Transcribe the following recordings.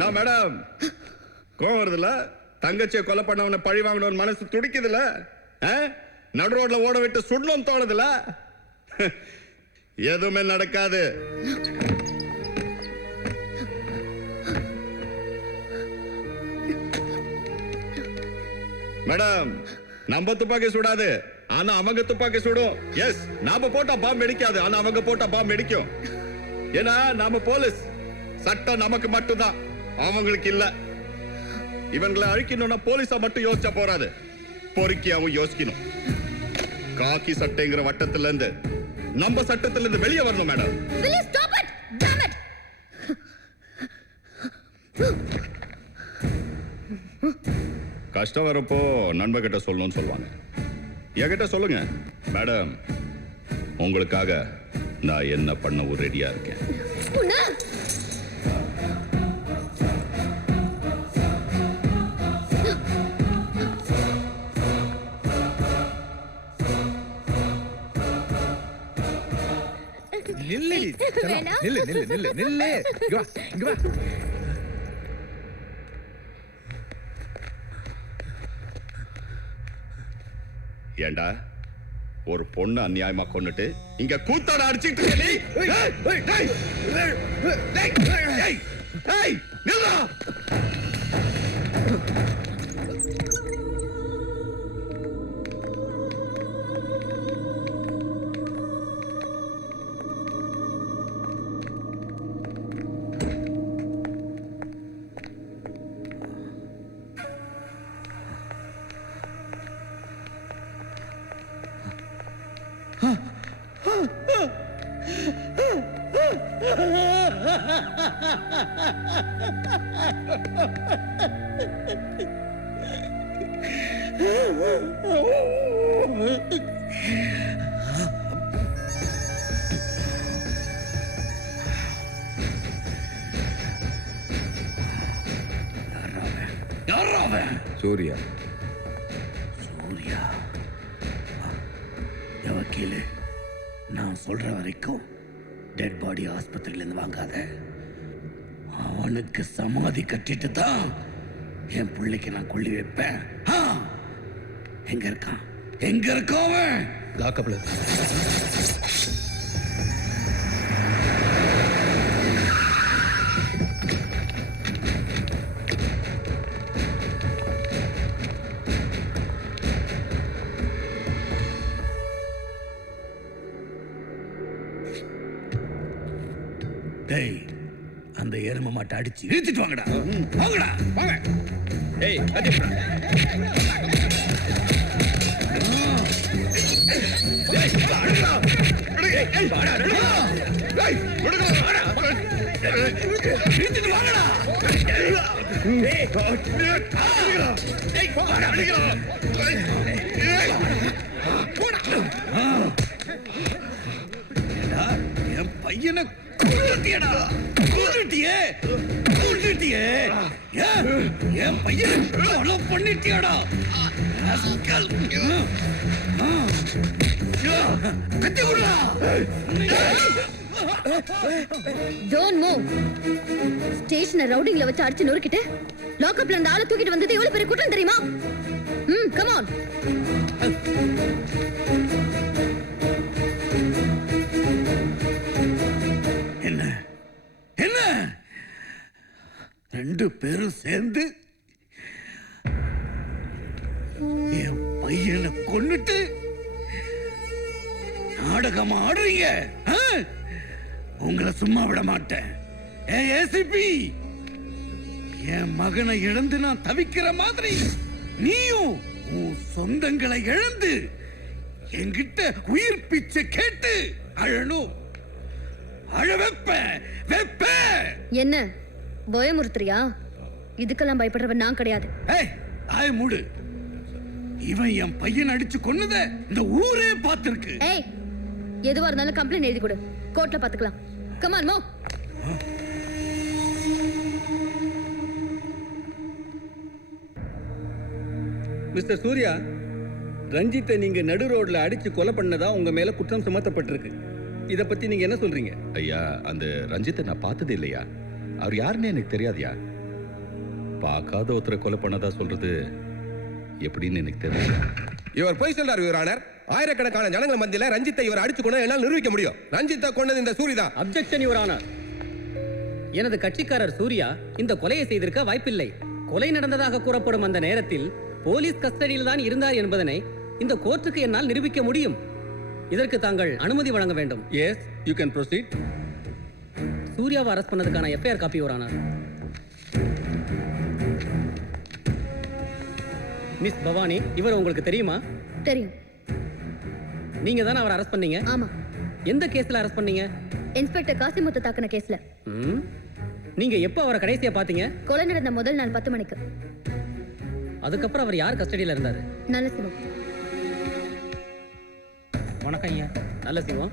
நான் மேடம் கோவம் வருதுல்ல? தங்கச்சியை கொலை பண்ணவனை பழி வாங்கணும்னு மனசு துடிக்குதுல? நடு ரோட்ல ஓட விட்டு சுடணும் தோணுதுல? எதுவுமே நடக்காது. மேடம் நம்ம துப்பாக்கி சுடாது, ஆனா அவங்க துப்பாக்கி சுடும். எஸ், நாம போட்டா பாம்பு வெடிக்காது, ஆனா அவங்க போட்டா பாம்பு வெடிக்கும். ஏன்னா நாம போலீஸ், சட்டம் நமக்கு மட்டும்தான், அவங்களுக்கு இல்ல. இவங்களை அழிக்கணும்னா போலீஸா மட்டும் யோசிச்சா போறாது, பொறுக்கியாவும் யோசிக்கணும். காக்கி சட்டைங்கிற வட்டத்துல இருந்து நம்ம சட்டத்துல இருந்து வெளியே வரணும் மேடம். கஷ்டம் வரப்போ நண்ப கிட்ட சொல்லணும்னு சொல்லுவாங்க. என்கிட்ட சொல்லுங்க மேடம், உங்களுக்காக நான் என்ன பண்ணவும் ரெடியா இருக்கேன். ஏண்டா ஒரு பொண்ணு அநியாயமா கொண்டுட்டு இங்க கூத்தாட அடிச்சிட்டு சூர்யா. சூர்யா வக்கீல், நான் சொல்ற வரைக்கும் டெட் பாடி ஆஸ்பத்திரியில இருந்து வாங்காத. அவனுக்கு சமாதி கட்டிட்டு தான் என் பிள்ளைக்கு நான் கொள்ளி வைப்பேன். எங்க இருக்கான்? எங்க இருக்கான் அவன்? லாக்கப்ல. டேய், அந்த எருமை மாட்டை அடிச்சு இழுத்துட்டு வாங்கடா. வாங்கடா, வாங்க. ஏய், கத்திப்பா. இழுத்துட்டு வாங்கடா. என் பையனை என் பையன் கொலை பண்ணிட்டியாடா. கத்தி விடுறா. Don't move. ஸ்டேஷனை ரவுடிங்ல வச்சு அடிச்சு நொறுக்கிட்டு லாக்அப்ல அந்த ஆளை தூக்கிட்டு வந்தது எவ்வளவு பெரிய குற்றம் தெரியுமா? Come on. என்ன என்ன ரெண்டு பேரும் சேர்ந்து என் பையனை கொன்னுட்டு நாடகம் ஆடுறீங்க? உங்களை சும்மா விட மாட்டேன். ஏசிபி, என் மகனை இழந்து நான் தவிக்கிற மாதிரி நீயும் உன் சொந்தங்களை இழந்து என்கிட்ட உயிர் பிச்சை கேட்டு அழணும். அழ வெப்ப. என்ன பயமுறுத்துறியா? இதுக்கெல்லாம் பயப்படுறவன் நான் கிடையாது. ஆய் மூடு. இவன் என் பையன் அடிச்சு கொன்னத இந்த ஊரே பார்த்திருக்கு. எதுவா இருந்தாலும் கம்ப்ளைண்ட் எழுதி கொடு, கோர்ட்ல பாத்துக்கலாம். Come on, move. Mister Surya, ரஞ்சித்தை நீங்க நடு ரோட்ல அடிச்சு கொலை பண்ணதா உங்க மேல குற்றம் சுமத்தப்பட்டிருக்கு. இத பத்தி நீங்க என்ன சொல்றீங்க? ஐயா, அந்த ரஞ்சித்தை நான் பார்த்ததே இல்லையா. அவர் யாருன்னு எனக்கு தெரியாதுயா. பார்க்காத ஒருத்தரை கொலை பண்ணதா சொல்றது எப்படின்னு எனக்கு தெரியல. இவர் பொய் சொல்றாரு யுவர் ஆனர். ஆயிரக்கணக்கான ஜனங்கள் மத்தியில ரஞ்சித்தை இவர் அடிச்சு கொண்டு என்னால் நிரூபிக்க முடியும். ரஞ்சித்தை கொண்டது இந்த சூரி தான். Objection your honour. எனது கட்சிக்காரர் சூர்யா இந்த கொலையை செய்திருக்க வாய்ப்பில்லை. கொலை நடந்ததாக கூறப்படும் அந்த நேரத்தில் போலீஸ் கஸ்டடியில் தான் இருந்தார் என்பதனை இந்த கோர்ட்டுக்கு என்னால் நிரூபிக்க முடியும். இதற்கு தாங்கள் அனுமதி வழங்க வேண்டும். Yes, you can proceed. சூர்யாவை அரெஸ்ட் பண்ணதுக்கான FIR copy your honour. Miss Bhavani, இவர் உங்களுக்கு தெரியுமா? தெரியும். நீங்க தானே அவரை அரெஸ்ட் பண்ணீங்க? ஆமா. எந்த கேஸ்ல அரெஸ்ட் பண்ணீங்க? இன்ஸ்பெக்டர் காசிமுத்து தாக்குன கேஸ்ல. நீங்க எப்போ அவரை கடைசியா பாத்தீங்க? கொலை நடந்த முதல் நாள் 10 மணிக்கு. அதுக்கப்புறம் அவர் யார் கஸ்டடியில இருந்தாரு? நல்ல சிவம். வணக்கம் ஐயா. நல்ல சிவம்,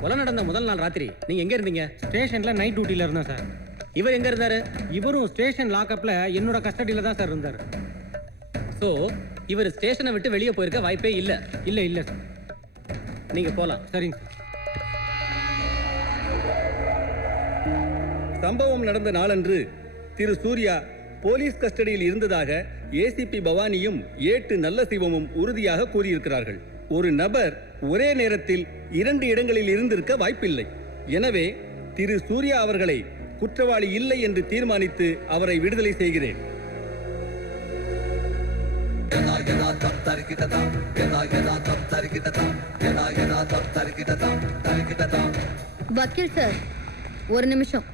கொலை நடந்த முதல் நாள் ராத்திரி நீங்க எங்க இருந்தீங்க? ஸ்டேஷன்ல நைட் டியூட்டில இருந்தேன் சார். இவர் எங்க இருந்தாரு? இவரும் ஸ்டேஷன் லாக்அப்ல என்னோட கஸ்டடியில தான் சார் இருந்தார். சோ இவர் ஸ்டேஷனை விட்டு வெளியே போயிருக்க வாய்ப்பே இல்ல. இல்ல சார். நீங்க போலாம். சரிங்க சார். சம்பவம் நடந்த நாளன்று திரு சூர்யா போலீஸ் கஸ்டடியில் இருந்ததாக ஏசிபி பவானியும் ஏட்டு நல்ல சிவமும் உறுதியாக கூறியிருக்கிறார்கள். ஒரு நபர் ஒரே நேரத்தில் 2 இடங்களில் இருந்திருக்க வாய்ப்பில்லை. எனவே திரு சூர்யா அவர்களை குற்றவாளி இல்லை என்று தீர்மானித்து அவரை விடுதலை செய்கிறேன். வக்கீல் சார், ஒரு நிமிஷம்.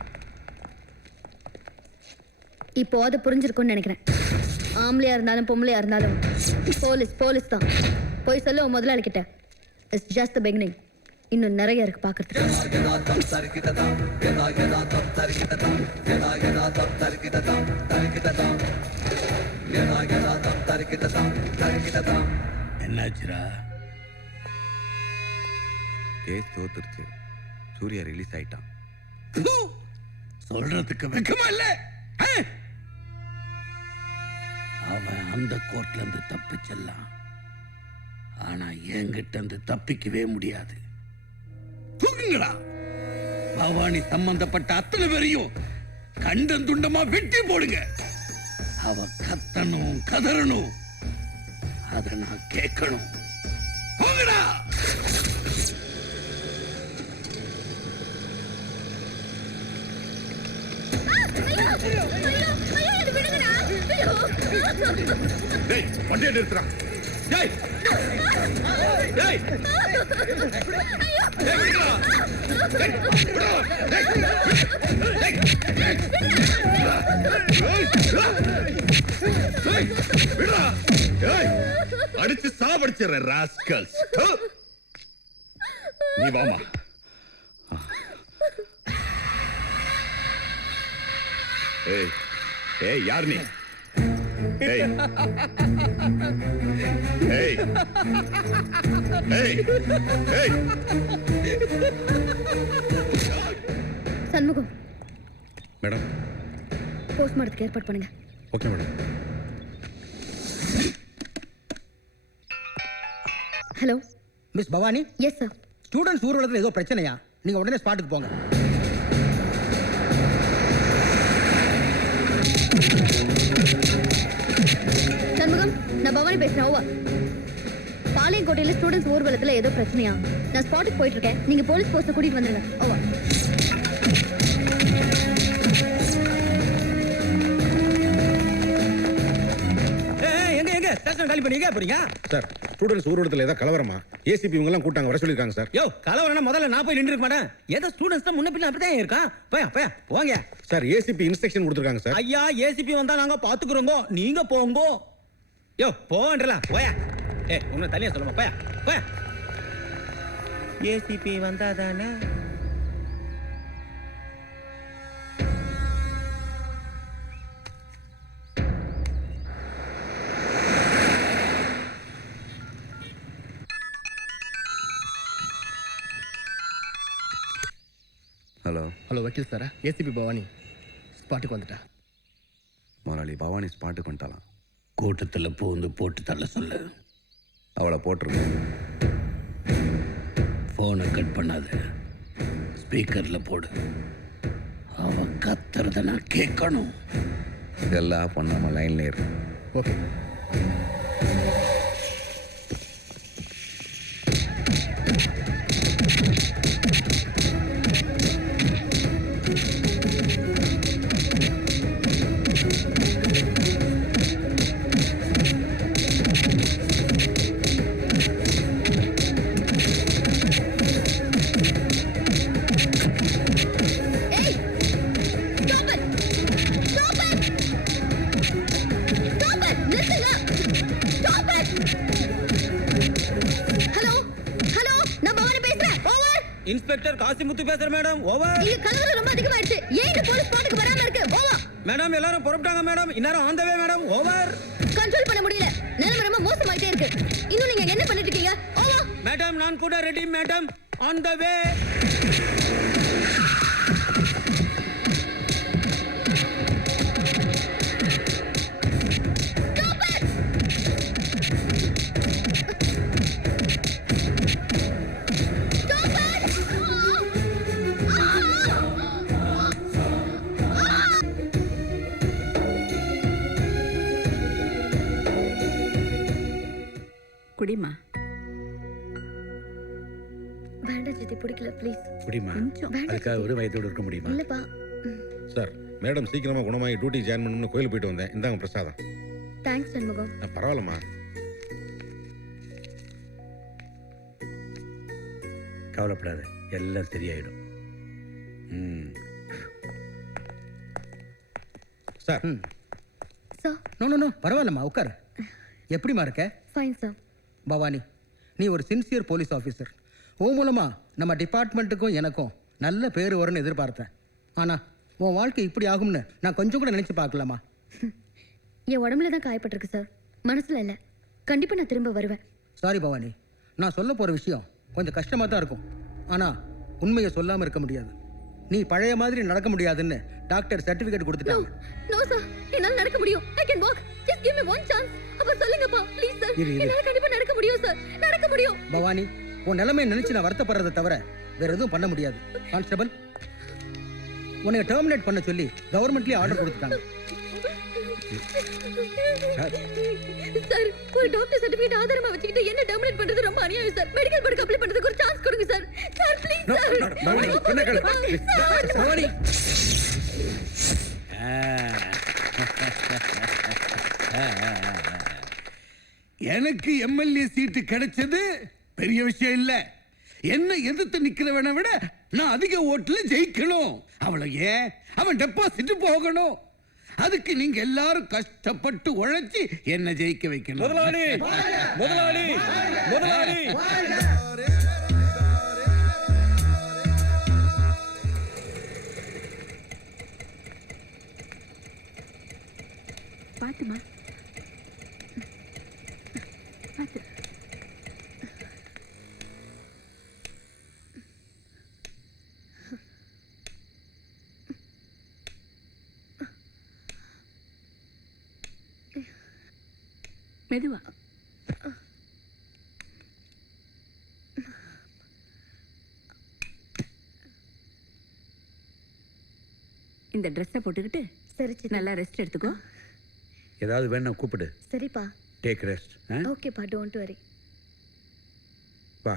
இப்போ அது புரிஞ்சிருக்கும்னு நினைக்கிறேன். ஆம்பளையா இருந்தாலும் பொம்பளையா இருந்தாலும் போலீஸ் தான். போய் சொல்ல உன் முதலாளி கிட்ட. It's just the beginning. இன்னும் நிறைய இருக்கு பார்க்கறதுக்கு. என்னாச்சுரா? கேஸ் தோத்துருச்சு. சூர்யா ரிலீஸ் ஆயிட்டான். சொல்றதுக்கு வெக்கமா இல்ல? அவன் அந்த கோர்ட்ல இருந்து தப்பிச்செல்லாம், ஆனா என்கிட்ட இருந்து தப்பிக்கவே முடியாது. தூக்குங்களா? பவானி சம்பந்தப்பட்ட அத்தனை பேரையும் கண்டம் துண்டமா வெட்டி போடுங்க. அவ கத்தணும், கதறணும், அத நான் கேட்கணும். போங்கடா. டேய், வண்டியை நிறுத்துறா. டேய் டேய் டேய் விடுடா. டேய் விடுடா. டேய் விடுடா. டேய் அடிச்சு சாவடிச்சிடுற ராஸ்கல்ஸ். நீ வாமா. ஏய் ஏய், யார் நீ? ஏய் ஏய் ஏய் ஏய். சண்முகம், மேடம். போஸ்ட்மார்ட்டத்துக்கு ஏற்பாடு பண்ணுங்க. Okay madam. Hello miss Bhavani, yes sir. Students ஊர்வலத்தில் ஏதோ பிரச்சனையா? நீங்க உடனே ஸ்பாட்டுக்கு போங்க. சண்முகம், நான் பவானி பேசுறேன். ஓவா. பாளையங்கோட்டையில ஸ்டூடெண்ட்ஸ் ஊர்வலத்துல ஏதோ பிரச்சனையா? நான் ஸ்பாட்டுக்கு போயிட்டு இருக்கேன். நீங்க போலீஸ் போஸ்ட கூட்டிட்டு வந்துருங்க. ஓவா. எங்க ஸ்டேஷன் காலி பண்ணி எங்க போறீங்க? சார், ஸ்டூடெண்ட்ஸ் ஊர்வலத்தில் ஏதாவது கலவரமா? ஏசிபி இவங்க எல்லாம் கூட்டாங்க, வர சொல்லிருக்காங்க சார். யோ, கலவரனா முதல்ல நான் போய் நின்று இருக்க மாட்டேன். ஏதோ ஸ்டூடெண்ட்ஸ் தான் முன்ன பின்ன அப்படிதான் இருக்கான். போய் போங்க சார். ஏசிபி இன்ஸ்ட்ரக்ஷன் கொடுத்துருக்காங்க சார். ஐயா, ஏசிபி வந்தா நாங்க பாத்துக்கிறோங்க, நீங்க போங்க. யோ போன்றல போயா. உன்னை தனியா சொல்லுமா? போயா. ஏசிபி வந்தா தானே. ஹலோ வக்கீல் சாரா? ஏசிபி பவானி ஸ்பாட்டுக்கு வந்துட்டா. முதலாளி பவானி ஸ்பாட்டுக்கு வந்துட்டாலாம். கூட்டத்தில் பூந்து போட்டு தள்ள சொல்லு. அவளை போட்டுருங்க. போனை கட் பண்ணாத, ஸ்பீக்கர்ல போடு. அவ கத்துறத நான் கேட்கணும். இதெல்லாம் பண்ணாம லைன்ல இரு. Okay. Hey! Stop it! Stop it! Stop it! Listen up! Stop it! Hello hello, நான் பவானி பேசுறேன். ஓவர். இன்ஸ்பெக்டர் காசிமுத்து பேசுறேன் மேடம். ஓவர். இங்க கலவரம் ரொம்ப அதிகமாயிடுச்சு. ஏன் இந்த போலீஸ் ஸ்பாட்டுக்கு வராம இருக்கு? ஓவர். மேடம் எல்லாரும் புறப்பட்டாங்க மேடம். இன்னாரம் on the way madam. Over. Control பண்ண முடியல. நிலைமை ரொம்ப மோசமாயிட்டே இருக்கு. இன்னும் நீங்க என்ன பண்ணிட்டு இருக்கீங்க? ஓவர். மேடம் நான் கூட ready madam. On the way. Stop it! Stop it! குடிமா. வேண்டாம் சித்தி, பிடிக்கல ப்ளீஸ். குடிமா. வேண்டாம் அதுக்காக சித்தி. ஒரு வயதோடு இருக்க முடியுமா? இல்லப்பா. சார், மேடம் சீக்கிரமா குணமாகி டியூட்டி ஜாயின் பண்ணணும்னு கோயிலுக்கு போயிட்டு வந்தேன். இந்தாங்க பிரசாதம். தேங்க்ஸ் சண்முகம். பரவாயில்லம்மா. கவலைப்படாத, எல்லாம் சரியாயிடும். Sir, sir, no no no, பரவாயில்லம்மா, உட்கார். எப்படிமா இருக்க? Fine sir. பவானி, நீ ஒரு சின்சியர் போலீஸ் ஆஃபீஸர். ஓ மூலமா நம்ம டிபார்ட்மெண்ட்டுக்கும் எனக்கும் நல்ல பேர் வரும்னு எதிர்பார்த்தேன். ஆனா உன் வாழ்க்கை இப்படி ஆகும்னு நான் கொஞ்சம் கூட நினைச்சு பார்க்கலாமா? என் உடம்புல தான் காயப்பட்டிருக்கு சார், மனசுல இல்ல. கண்டிப்பா நான் திரும்ப வருவேன். சாரி பவானி, நான் சொல்ல போற விஷயம் கொஞ்சம் கஷ்டமா தான் இருக்கும். ஆனா உண்மையை சொல்லாம இருக்க முடியாது. நீ பழைய மாதிரி நடக்க முடியாதுன்னு டாக்டர் சர்டிபிகேட் கொடுத்துட்டாங்க. நோ சார், என்னால நடக்க முடியும். I can walk. Just give me one chance. அப்ப சொல்லுங்கப்பா ப்ளீஸ் சார். என்னால கண்டிப்பா நடக்க முடியும் சார், நடக்க முடியும். பவானி, உன் நிலைமையை நினைச்சு நான் வருத்தப்படுறதை தவிர வேற எதுவும் பண்ண முடியாது. கான்ஸ்டபிள், உன்னை டெர்மினேட் பண்ண சொல்லி கவர்மெண்ட்லயே ஆர்டர் கொடுத்துட்டாங்க. சார், ஒரு டாக்டர் சர்டிபிகேட் ஆதாரமா வச்சுக்கிட்டு என்ன டெர்மினேட் பண்றது ரொம்ப அநியாயம் சார். மெடிக்கல் போர்டுக்கு அப்ளை பண்றதுக்கு ஒரு சான்ஸ் கொடுங்க sir. Sir please sir. Bhavani, எனக்கு எம்எல்ஏ சீட்டு கிடைச்சது பெரிய விஷயம் இல்ல. என்ன எதிர்த்து நிக்கிறவனை விட நான் அதிக ஓட்டுல ஜெயிக்கணும். அவளை ஏன் அவன் டெபாசிட் போகணும். அதுக்கு நீங்க எல்லாரும் கஷ்டப்பட்டு உழைச்சி என்ன ஜெயிக்க வைக்கணும். முதலாளி, முதலாளி, முதலாளி. பாத்துமா, பாத்து. மெதுவா. இந்த ட்ரெஸ்ஸை போட்டுக்கிட்டு சரி சித்தி. நல்லா ரெஸ்ட் எடுத்துக்கோ. ஏதாவது வேணா கூப்பிடு. சரிப்பா. Take rest. ஓகேப்பா, டோன்ட் வரி. வா.